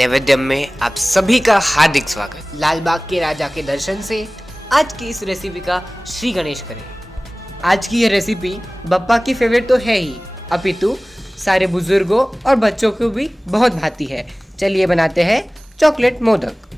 नैवेद्यम में आप सभी का हार्दिक स्वागत। लाल बाग के राजा के दर्शन से आज की इस रेसिपी का श्री गणेश करें। आज की ये रेसिपी बप्पा की फेवरेट तो है ही, अपितु सारे बुजुर्गों और बच्चों को भी बहुत भाती है। चलिए बनाते हैं चॉकलेट मोदक।